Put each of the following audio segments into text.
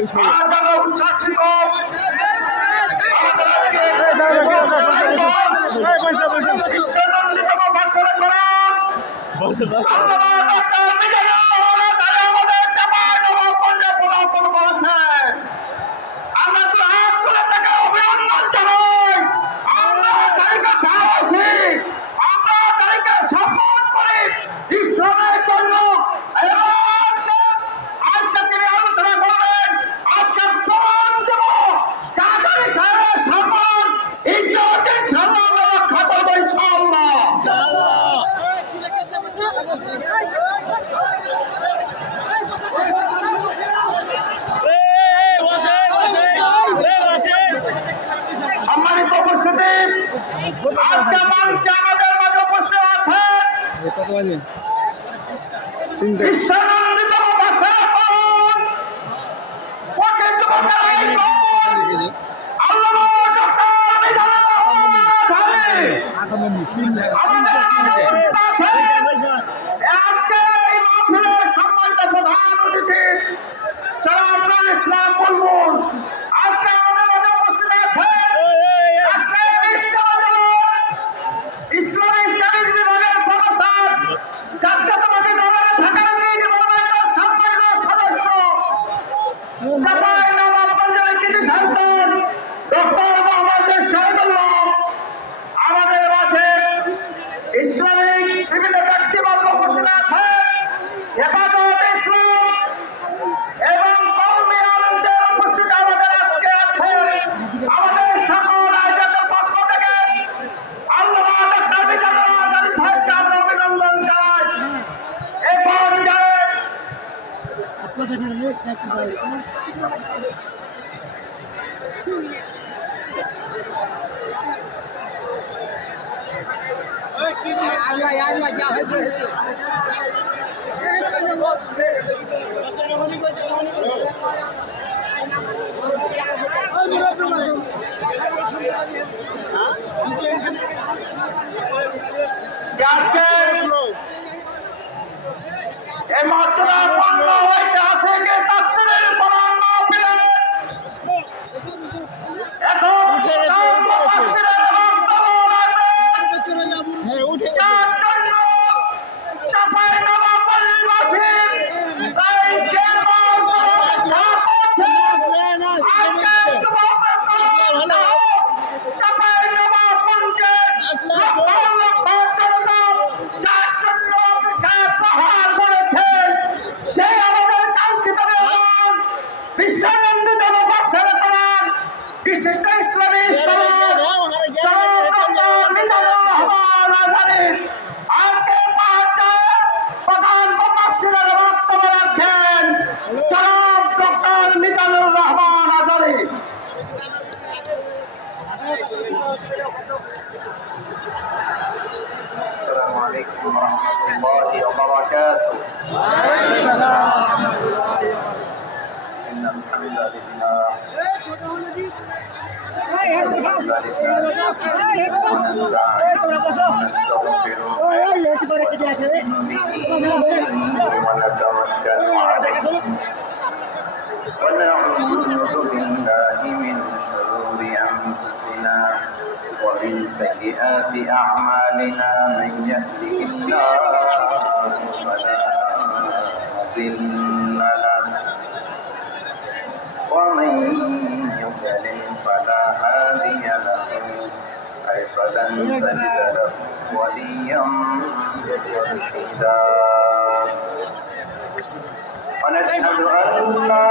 আমরা উচ্ছ্বাসিত সম্মানিত উপস্থিতি আজকে মঞ্চে আমাদের মাঝে উপস্থিত আছেন বিশ্বনন্দিত প্রধান অতিথি সরাসরি ইসলাম বুলবুল আজকে আমাদের মাঝে উপস্থিত আছেন ইসলামী স্টাডিজ বিভাগের প্রফেসর জাতীয়তাবাদী দলের ঢাকা বিভাগের সম্মানিত সদস্য চাঁপাইনবাবগঞ্জের কৃতি সন্তান ডক্টর মোহাম্মদ শহীদুল্লাহ আমাদের মাঝে ইসলামিক বিভিন্ন ব্যক্তিবর্গ উপস্থিত আছেন হেফাজত ইসলাম এবং কওমি আলেমদের উপস্থিত আমাদের আজকে আছে আমাদের সকল আয়োজকের পক্ষ থেকে আল্লামা ডক্টর মিজানুর রহমান সাহেবকে আমরা অভিনন্দন জানাই। এই পর্যায়ে এই মর্যাদা পূর্ণ হইতে আসে যে তাফসীরের কোরআন মাহফিলে এখন তাফসীরের বক্তব্য রাখবেন যার জন্য চাঁপাইনবাবগঞ্জবাসীর তাই চেয়ারম্যান বিশ্বনন্দিত বিশিষ্ট ইসলামী আজকে প্রধান মুফাসসিরের বক্তব্য রাখছেন জনাব ডক্টর মিজানুর রহমান আজারী। السلام عليكم ورحمة الله وبركاته. إن الحمد لله ونعوذ بالله من شرور أنفسنا ومن سيئات أعمالنا من يهده الله فلا مضل له ومن يضلل فلا هادي له فلن تجد له وليا مرشدا ونشهد أن لا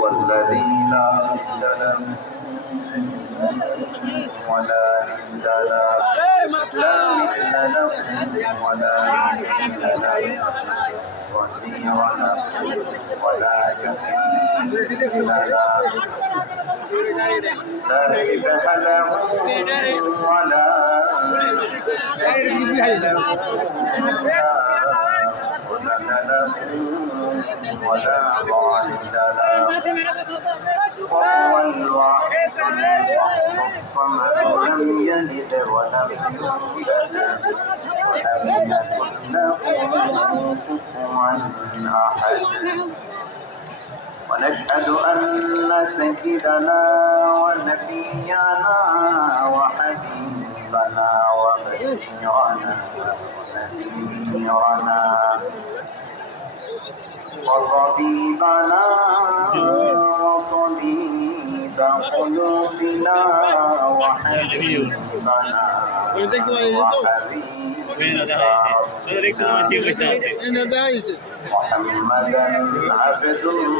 والذي لا مثل له ولا ند له لا مثل له ولا ند له وزير له ولا كفيل له لا شبه له ولا ولا ضالل له وهو الواحد الصمد لم يلد ولم يولد ولم يكن له كفوا أحد ونشهد أن سيدنا ونبينا وحبيبنا وبشيرنا ونذيرنا وطبيبنا وطبيب قلوبنا وحبيبنا محمدا عبد الله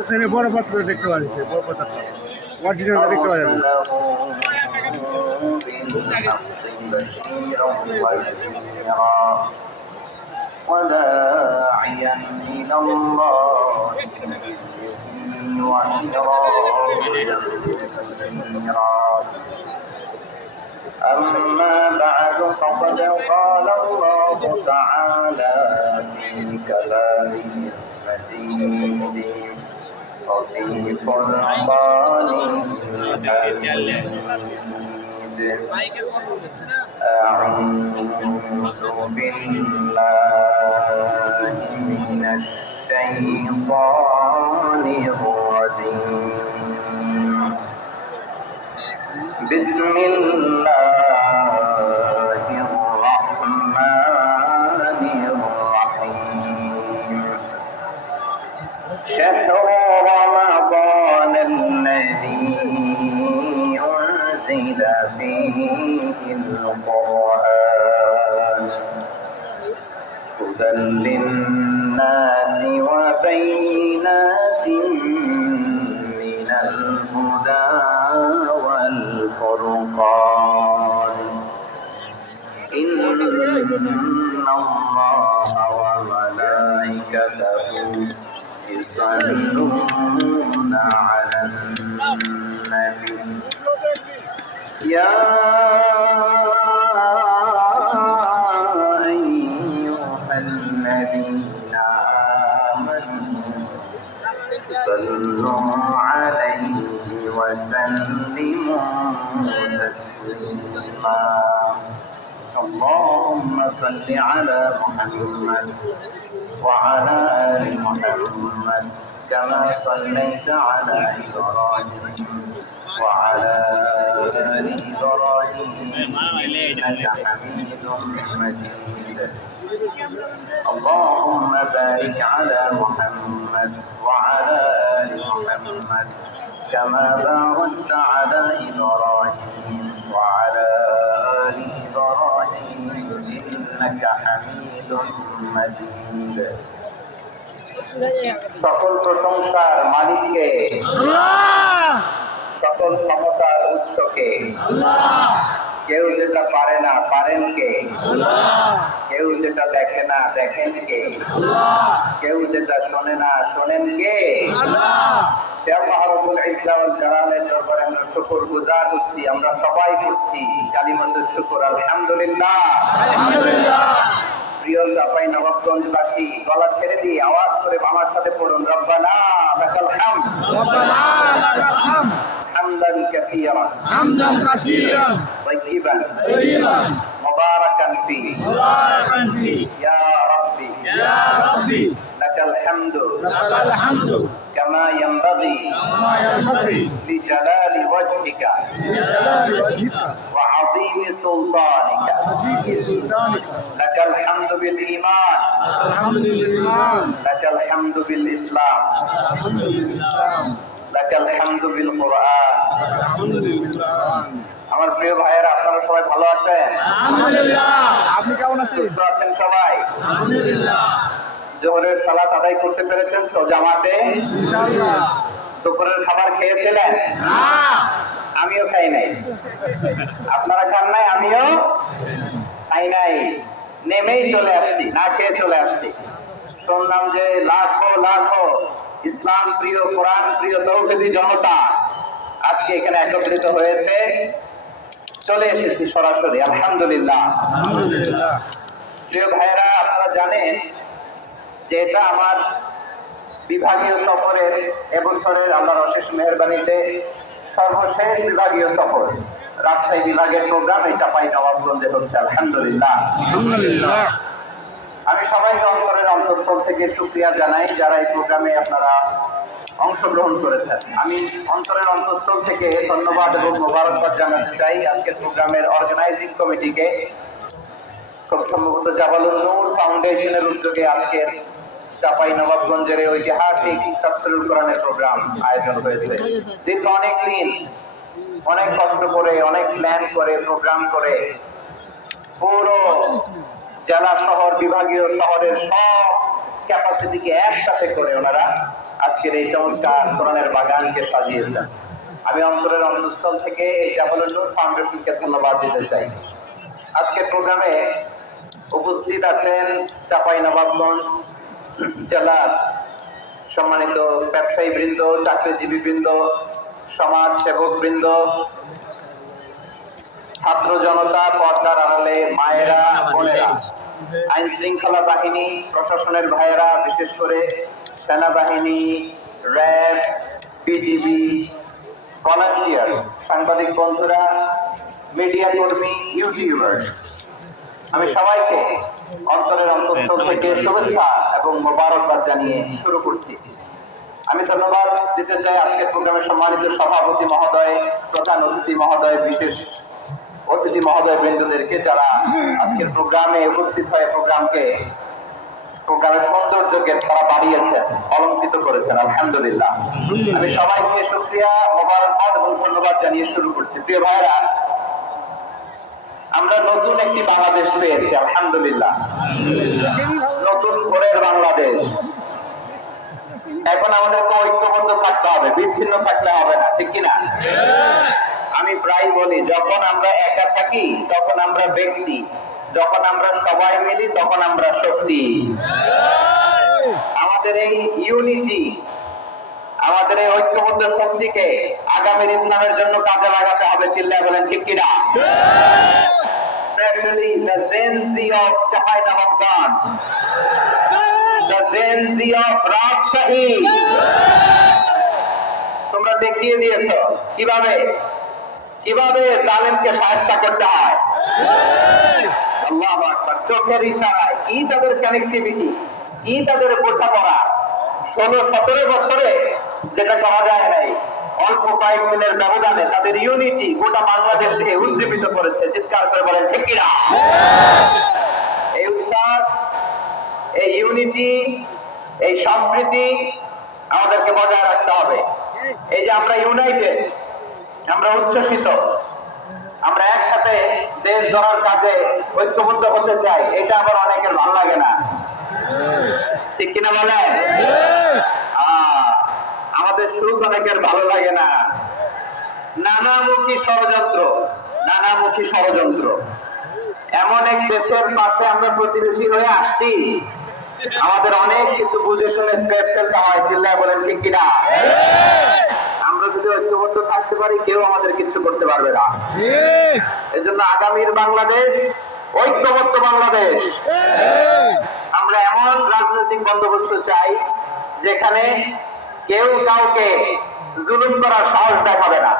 ওখানে বড় পাত্র দেখতে পাচ্ছি, বড় পাত্র অরিজিনাল দেখতে পাওয়া যাবে। وداعيا إلى الله أما بعد فقد قال الله تعالى في كلامه المجيد وفي قرآنه الحميد أعوذ بالله من الشيطان الرجيم بسم الله الرحمن الرحيم شهر رمضان الذي أنزل فيه القرآن هدى للناس وبينات من الهدى والفرقان إن الله وملائكته يصلون على النبي يا أيها الذين آمنوا صلوا عليه وسلموا تسليما اللهم صل على محمد وعلى آل محمد كما صليت على إبراهيم وعلى آل إبراهيم إنك حميد مجيد اللهم بارك على محمد وعلى آل محمد كما باركت على إبراهيم وعلى آل إبراهيم إنك حميد مجيد সকল প্রশংসার মালিককে আল্লাহ, সকল ক্ষমতার উৎসকে আল্লাহ, কেউ যেটা পারে না পারেন কে আল্লাহ, কেউ যেটা দেখে না দেখেন কে আল্লাহ, কেউ যেটা শোনে না শোনেন কে আল্লাহ। আল্লাহ রাব্বুল ইজ্জা ওয়াল জালালের দরবারে আমরা শুকরগুজার হচ্ছি, আমরা সবাই করছি কালিমাতুশ শুকর আলহামদুলিল্লাহ আলহামদুলিল্লাহ। প্রিয় চাপাই নবাবগঞ্জবাসী গলা ছেড়ে দিয়ে আওয়াজ করে আমার সাথে পড়ুন রব্বানা লাকাল হামদ রব্বানা লাকাল হামদ হামদান কাসীরান হামদান কাসীরান তাইয়িবান তাইয়িবান মুবারাকান ফি ইয়া রাব্বি লাকাল হামদু কামা ইয়ানবাগি লিজালালি ওয়াজহিকা ওয়া আযীমি সুলতানিকা لك الحمد بالإيمان لك الحمد بالإسلام لك الحمد بالقرآن আমার প্রিয় ভাইয়েরা আপনারা সবাই ভালো আছেন আলহামদুলিল্লাহ। আপনি কেমন আছেন? সুস্থ আছেন সবাই আলহামদুলিল্লাহ। জোহরের সালাত আদায় করতে পেরেছেন তো জামাতে ইনশাআল্লাহ? দুপুরের খাবার খেয়েছিলেন? না, আমিও খাই নাই। আপনারা খান নাই, আমিও খাই নাই। নেমেই চলে আসছি, না খেয়ে চলে আসছি। শুনলাম যে লাখো লাখো ইসলাম প্রিয় কোরআন প্রিয় তৌহিদি জনতা আজকে এখানে একত্রিত হয়েছে। চলে এসেছি সরাসরি আলহামদুলিল্লাহ। প্রিয় ভাইয়েরা, আপনারা জানেন যে এটা আমার বিভাগীয় সফরের এবছরের আল্লাহর অশেষ মেহেরবানিতে সর্বশেষ বিভাগীয় সফর রাজশাহী বিভাগের প্রোগ্রাম এই চাঁপাইনবাবগঞ্জে হচ্ছে আলহামদুলিল্লাহ। আলহামদুলিল্লাহ। আমি সবাইকে অন্তরের অন্তঃস্থল থেকে শুকরিয়া জানাই যারা এই প্রোগ্রামে আপনারা অংশগ্রহণ করেছেন। আমি অন্তরের অন্তঃস্থল থেকে ধন্যবাদ এবং মোবারকবাদ জানাতে চাই আজকের প্রোগ্রামের অর্গানাইজিং কমিটিকে। খুব সম্ভবত জাবালুন নূর ফাউন্ডেশনের উদ্যোগে আজকের চাঁপাইনবাবগঞ্জের এই ঐতিহাসিক তাফসীরুল কোরআনের প্রোগ্রাম আয়োজন হয়েছে। দীর্ঘ অনেক দিন অনেক কষ্ট করে অনেক প্ল্যান করে প্রোগ্রাম করে পুরো জেলা শহর বিভাগীয় শহরের সব ক্যাপাসিটিকে একসাথে করে ওনারা আজকের এই চমৎকার কোরআনের বাগানকে সাজিয়েছেন। আমি অন্তরের অন্তঃস্থল থেকে এই জাবালুন নূর ফাউন্ডেশনকে ধন্যবাদ দিতে চাই। আজকের প্রোগ্রামে উপস্থিত আছেন চাঁপাইনবাবগঞ্জ জেলার সম্মানিত ব্যবসায়ী বৃন্দ, চাকরিজীবী বৃন্দ, সমাজ সেবক বৃন্দ, ছাত্র জনতা, পর্দার আড়ালে মায়েরা, বোনেরা, আইন শৃঙ্খলা বাহিনী, প্রশাসনের ভাইয়েরা, বিশেষ করে সেনাবাহিনী, র্যাব, বিজিবি, ভলান্টিয়ার, সাংবাদিক বন্ধুরা, মিডিয়া কর্মী, ইউটিউবার, আমি সবাইকে অন্তরের অন্তঃস্থল থেকে শুভেচ্ছা এবং মোবারকবাদ জানিয়ে শুরু করছি। আমি ধন্যবাদ দিতে চাই আজকের প্রোগ্রামের সম্মানিত সভাপতি মহোদয়, প্রধান অতিথি মহোদয়, বিশেষ অতিথি মহোদয় বৃন্দদেরকে যারা আজকের প্রোগ্রামে উপস্থিত হয়ে প্রোগ্রামের সৌন্দর্যকে তারা বাড়িয়েছেন, অলঙ্কৃত করেছেন। আলহামদুলিল্লাহ। আমি সবাইকে শুকরিয়া, মোবারকবাদ এবং ধন্যবাদ জানিয়ে শুরু করছি। প্রিয় ভাইরা, আমরা নতুন একটি বাংলাদেশ পেয়েছি আলহামদুলিল্লাহ, নতুন ভোরের বাংলাদেশ। এখন আমাদেরকে ঐক্যবদ্ধ থাকতে হবে, বিচ্ছিন্ন থাকলে হবে না, ঠিক কিনা? আমি প্রায় বলি যখন আমরা একা থাকি তখন আমরা ব্যক্তি, যখন আমরা সবাই মিলি তখন আমরা শক্তি। আমাদের এই ইউনিটি, আমাদের এই ঐক্যবদ্ধ শক্তিকে আগামীর ইসলামের জন্য কাজে লাগাতে হবে। চিল্লায় বলেন ঠিক কিনা? Especially the Gen Z of Chapainababganj, the Gen Z of Rajshahi, তোমরা দেখিয়ে দিয়েছ কিভাবে জালেমকে শায়েস্তা করতে হয়। আল্লাহু আকবার। চোখের ইশারায় কি তাদের কানেক্টিভিটি, কি তাদের বোঝাপড়া। 16-17 বছরে যেটা করা যায় নাই, অল্প কয়েক দিনের ব্যবধানে তাদের ইউনিটি গোটা বাংলাদেশকে উজ্জীবিত করেছে। চিৎকার করে বলেন ঠিক কিনা? এই উৎসাহ, এই ইউনিটি, এই সম্প্রীতি আমাদেরকে বজায় রাখতে হবে। এই যে আমরা ইউনাইটেড, আমরা উচ্ছ্বসিত, আমরা একসাথে দেশ গড়ার কাজে ঐক্যবদ্ধ হতে চাই, এটা আবার অনেকের ভালো লাগে না, ঠিক কিনা বলেন? আমাদের সুখ অনেকের ভালো লাগে না। নানামুখী ষড়যন্ত্র। এমন এক দেশের পাশে আমরা প্রতিবেশী হয়ে আসছি, আমাদের অনেক কিছু বুঝে শুনে স্টেপ ফেলতে হয়। চিল্লায় বলেন ঠিক কিনা? আমরা যদি ঐক্যবদ্ধ থাকতে পারি কেউ আমাদের কিছু করতে পারবে না। এই জন্য আগামীর বাংলাদেশ ঐক্যবদ্ধ বাংলাদেশ। আমরা এমন রাজনৈতিক বন্দোবস্ত চাই যেখানে কেউ কাউকে জুলুম করার সাহস দেখাবে না,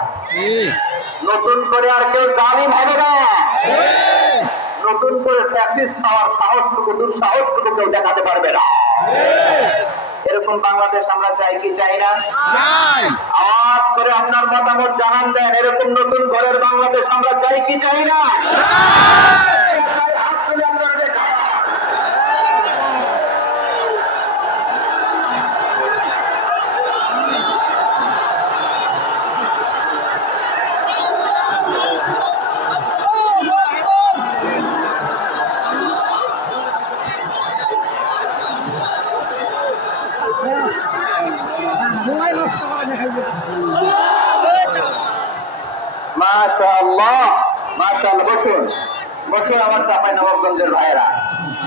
নতুন করে আর কেউ জালিম হবে না, নতুন করে ফ্যাসিস্ট হওয়ার সাহসটুকু, দুঃসাহসটুকু কেউ দেখাতে পারবে না। এরকম বাংলাদেশ আমরা চাই কি চাই না? আওয়াজ করে আপনার মতামত জানান দেন। এরকম নতুন ঘরের বাংলাদেশ আমরা চাই কি চাই না? মাশাআল্লাহ, মাশাআল্লাহ। বসুন আমার চাঁপাইনবাবগঞ্জের ভাইয়েরা।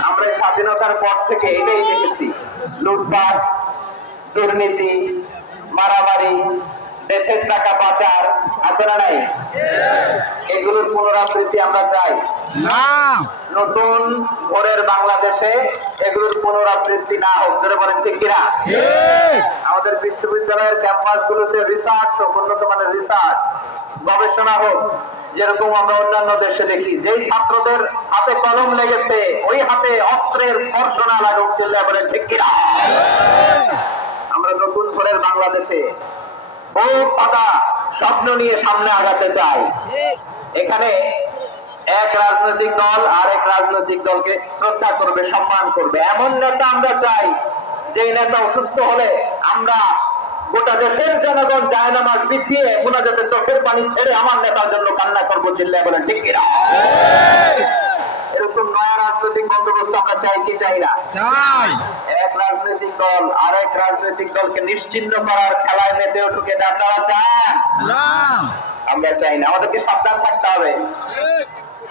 আমরা স্বাধীনতার পর থেকে এটাই দেখেছি, লুটপাট, দুর্নীতি, মারামারি, দেশের টাকা পাচার, আছে না নাই? এগুলোর পুনরাবৃত্তি আমরা চাই না। নতুন ভোরের বাংলাদেশে এগুলোর পুনরাবৃত্তি না হোক। ধরে বলেন ঠিক কিনা? আমাদের বিশ্ববিদ্যালয়ের ক্যাম্পাস গুলোতে রিসার্চ হোক, উন্নত মানের রিসার্চ, গবেষণা হোক, যেরকম আমরা অন্যান্য দেশে দেখি, যেই ছাত্রদের হাতে কলম লেগেছে ওই হাতে অস্ত্রের স্পর্শ না লাগুক, চিল্লায় বলেন ঠিক কিনা? আমরা নতুন করে বাংলাদেশে বহু পাতা স্বপ্ন নিয়ে সামনে আগাতে চাই। এখানে এক রাজনৈতিক দল আর এক রাজনৈতিক দলকে শ্রদ্ধা করবে, সম্মান করবে, এমন নেতা আমরা চাই যে নেতা অসুস্থ হলে আমরা গোটা দেশের জনগণ জায়নামাজ পিছিয়ে মুনাজাতে চোখের পানি ছেড়ে আমার নেতার জন্য কান্না করবো, চিল্লায় বলেন ঠিক কিনা? এরকম নয়া রাজনৈতিক বন্দোবস্ত আমরা চাই কি চাই না? এক রাজনৈতিক দল আর এক রাজনৈতিক দলকে নিশ্চিহ্ন করার খেলায় মেতে উঠুকে আপনারা চান? আমরা চাই না। আমাদেরকে সাবধান থাকতে হবে,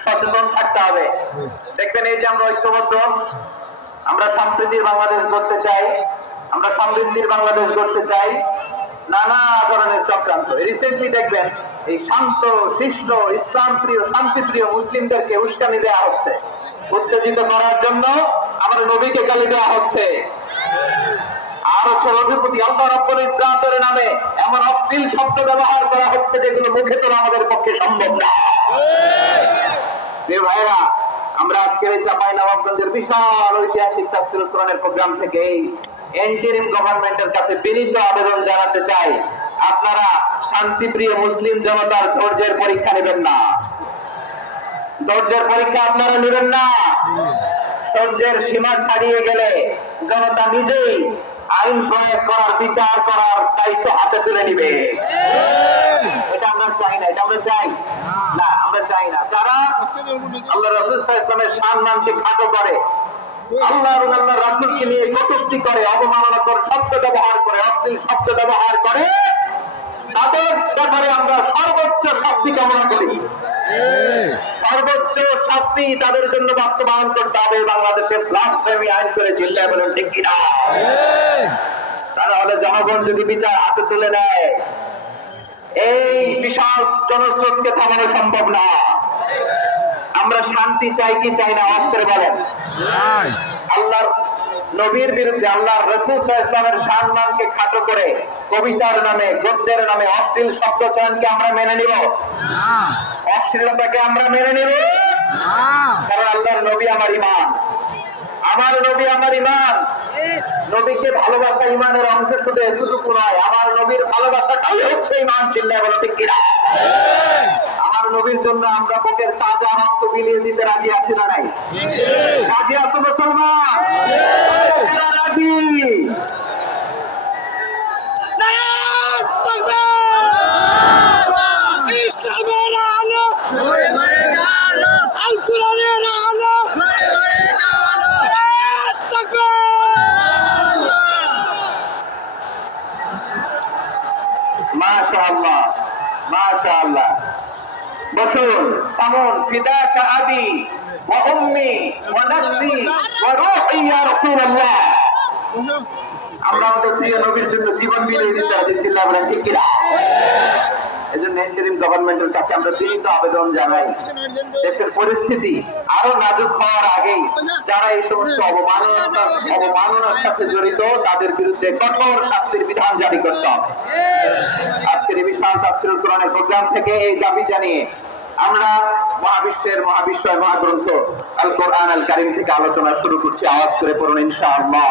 সচেতন থাকতে হবে। দেখবেন এই যে আমরা ঐক্যবদ্ধ, আমরা সম্প্রীতির বাংলাদেশ গড়তে চাই, আমরা সমৃদ্ধির বাংলাদেশ গড়তে চাই, নানা ধরনের চক্রান্ত। রিসেন্টলি দেখবেন এই শান্ত শিষ্ট ইসলাম প্রিয় শান্তিপ্রিয় মুসলিমদেরকে উস্কানি দেওয়া হচ্ছে, উত্তেজিত করার জন্য আমার নবীকে গালি দেওয়া হচ্ছে, আর হচ্ছে রঘুপতি আল্লাহ রাব্বুল ইজ্জাতের নামে এমন অশ্লীল শব্দ ব্যবহার করা হচ্ছে যেগুলো মুখে তোলা আমাদের পক্ষে সম্ভব না। ভাইরা, আমরা আজকের এই চাঁপাইনবাবগঞ্জের বিশাল ঐতিহাসিক তাফসীরুল কোরআনের প্রোগ্রাম থেকে এই ইন্টারিম গভর্নমেন্টের কাছে বিনীত আবেদন জানাতে চাই, আপনারা শান্তিপ্রিয় মুসলিম জনতার ধৈর্যের পরীক্ষা নেবেন না। ধৈর্যের পরীক্ষা আপনারা নেবেন না। ধৈর্যের সীমা ছাড়িয়ে গেলে জনতা নিজেই আইন প্রয়োগ করার, বিচার করার দায়িত্ব হাতে তুলে নিবে। এটা আমরা চাই না, এটা আমরা চাই না, আমরা চাই না। যারা আল্লাহ রাসূল সাল্লাল্লাহু আলাইহি ওয়াসাল্লামের সম্মানকে খাটো করে, আল্লাহ এবং আল্লাহ রাসূলকে নিয়ে কটূক্তি করে, অবমাননাকর শব্দ ব্যবহার করে, অশ্লীল শব্দ ব্যবহার করে, তাদের ব্যাপারে আমরা সর্বোচ্চ শাস্তি কামনা করি। সর্বোচ্চ শাস্তি তাদের জন্য বাস্তবায়ন করতে হবে বাংলাদেশের ব্লাসফেমি আইন করে, চিল্লায় বলেন ঠিক কিনা? তাহলে জনগণ যদি বিচার হাতে তুলে নেয়, এই বিশাল জনস্রোতকে থামানো সম্ভব না। আমরা শান্তি চাই কি চাই না? আওয়াজ করে বলেন। আল্লাহর নবীর বিরুদ্ধে, আল্লাহর রাসূল সাল্লাল্লাহু আলাইহি ওয়াসাল্লামের সম্মানকে খাটো করে কবিতার নামে, গদ্যের নামে অশ্লীল শব্দ চয়নকে আমরা মেনে নিব? অশ্লীলতাকে আমরা মেনে নিব? কারণ আল্লাহর নবী আমার ঈমান, আমার নবী আমার ঈমান। নবীকে ভালোবাসা ঈমানের অংশ, শুধু এতটুকু নয়, আমার নবীর ভালোবাসাটাই হচ্ছে ঈমান, চিল্লায় বলো ঠিক কিনা? আমার নবীর জন্য আমরা বুকের তাজা রক্ত বিলিয়ে দিতে রাজি আছি না নাই? রাজি আছো মুসলমান? রাজি? ইসলামের আলো, আল কোরআনের আলো, মাশাআল্লাহ, মাশাআল্লাহ। বসুন, থামুন। ফিদাকা আবি ওয়া উম্মি ওয়া নাফসি ওয়া রূহি ইয়া রাসূলুল্লাহ। আমরা আমাদের প্রিয় নবীর জন্য জীবন বিলিয়ে দিতে রাজি, চিল্লায় বলেন ঠিক কিনা? এজন্য ইন্টারিম গভর্নমেন্টের কাছে আমরা বিনীত আবেদন জানাই, দেশের পরিস্থিতি আরো নাজুক হওয়ার আগেই যারা এই সমস্ত অবমাননার সাথে জড়িত তাদের বিরুদ্ধে কঠোর শাস্তির বিধান জারি করতে হবে। আজকের এই বিশাল তাফসীরুল কোরআনের প্রোগ্রাম থেকে এই দাবি জানিয়ে আমরা মহাবিশ্বের মহাবিশ্বয় মহাগ্রন্থ আল কোরআন আল কারীম থেকে আলোচনা শুরু করছি। আওয়াজ করে পড়ুন ইনশাআল্লাহ।